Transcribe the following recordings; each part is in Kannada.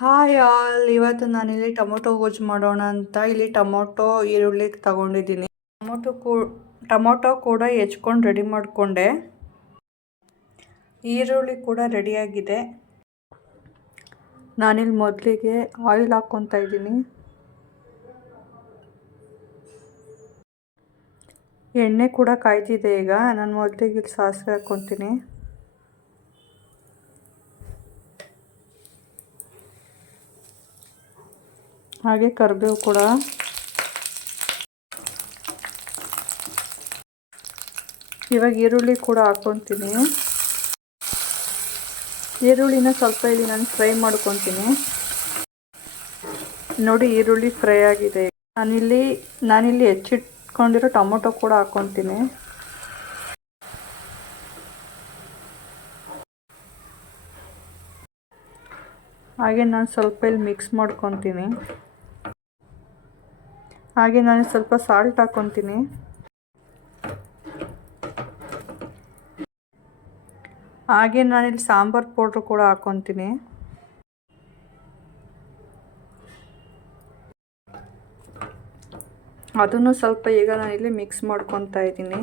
ಹಾಯ್ ಆಲ್, ಇವತ್ತು ನಾನಿಲ್ಲಿ ಟೊಮೊಟೊ ಗೊಜ್ಜು ಮಾಡೋಣ ಅಂತ ಇಲ್ಲಿ ಟೊಮೊಟೊ ಈರುಳ್ಳಿ ತಗೊಂಡಿದ್ದೀನಿ. ಟೊಮೊಟೊ ಕೂಡ ಹೆಚ್ಕೊಂಡು ರೆಡಿ ಮಾಡಿಕೊಂಡೆ. ಈರುಳ್ಳಿ ಕೂಡ ರೆಡಿಯಾಗಿದೆ. ನಾನಿಲ್ಲಿ ಮೊದಲಿಗೆ ಆಯಿಲ್ ಹಾಕ್ಕೊತಾ ಇದ್ದೀನಿ. ಎಣ್ಣೆ ಕೂಡ ಕಾಯ್ತಿದೆ. ಈಗ ನಾನು ಮೊದಲಿಗೆ ಇಲ್ಲಿ ಸಾಸಿವೆ ಹಾಕ್ಕೊತೀನಿ. ಹಾಗೆ ಕರಿಬೇವು ಕೂಡ. ಇವಾಗ ಈರುಳ್ಳಿ ಕೂಡ ಹಾಕ್ಕೊತೀನಿ. ಈರುಳ್ಳಿನ ಸ್ವಲ್ಪ ಇಲ್ಲಿ ನಾನು ಫ್ರೈ ಮಾಡ್ಕೊತೀನಿ. ನೋಡಿ, ಈರುಳ್ಳಿ ಫ್ರೈ ಆಗಿದೆ. ನಾನಿಲ್ಲಿ ಹೆಚ್ಚಿಟ್ಕೊಂಡಿರೋ ಟೊಮೊಟೊ ಕೂಡ ಹಾಕ್ಕೊತೀನಿ. ಹಾಗೆ ನಾನು ಸ್ವಲ್ಪ ಇಲ್ಲಿ ಮಿಕ್ಸ್ ಮಾಡ್ಕೊತೀನಿ. ಹಾಗೆ ನಾನು ಸ್ವಲ್ಪ ಸಾಲ್ಟ್ ಹಾಕ್ಕೊತೀನಿ. ಹಾಗೆ ನಾನಿಲ್ಲಿ ಸಾಂಬಾರು ಪೌಡ್ರ್ ಕೂಡ ಹಾಕ್ಕೊತೀನಿ. ಅದನ್ನು ಸ್ವಲ್ಪ ಈಗ ನಾನಿಲ್ಲಿ ಮಿಕ್ಸ್ ಮಾಡ್ಕೊತಾ ಇದ್ದೀನಿ.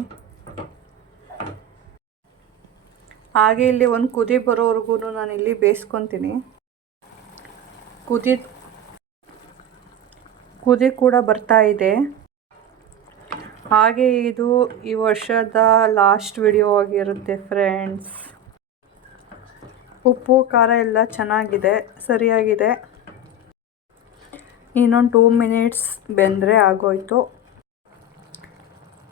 ಹಾಗೆ ಇಲ್ಲಿ ಒಂದು ಕುದಿ ಬರೋವರೆಗೂ ನಾನಿಲ್ಲಿ ಬೇಯಿಸ್ಕೊತೀನಿ. ಕುದಿ ಕೂಡ ಬರ್ತಾ ಇದೆ. ಹಾಗೆ ಇದು ಈ ವರ್ಷದ ಲಾಸ್ಟ್ ವಿಡಿಯೋ ಆಗಿರುತ್ತೆ ಫ್ರೆಂಡ್ಸ್. ಉಪ್ಪು ಖಾರ ಎಲ್ಲ ಚೆನ್ನಾಗಿದೆ, ಸರಿಯಾಗಿದೆ. ಇನ್ನೊಂದು 2 ಮಿನಿಟ್ಸ್ ಬೆಂದರೆ ಆಗೋಯ್ತು.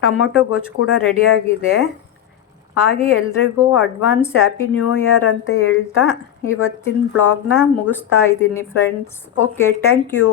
ಟೊಮೊಟೊ ಗೊಜ್ಜು ಕೂಡ ರೆಡಿಯಾಗಿದೆ. ಹಾಗೆ ಎಲ್ರಿಗೂ ಅಡ್ವಾನ್ಸ್ ಹ್ಯಾಪಿ ನ್ಯೂ ಇಯರ್ ಅಂತ ಹೇಳ್ತಾ ಇವತ್ತಿನ ಬ್ಲಾಗ್ನ ಮುಗಿಸ್ತಾ ಇದ್ದೀನಿ ಫ್ರೆಂಡ್ಸ್. Okay, thank you.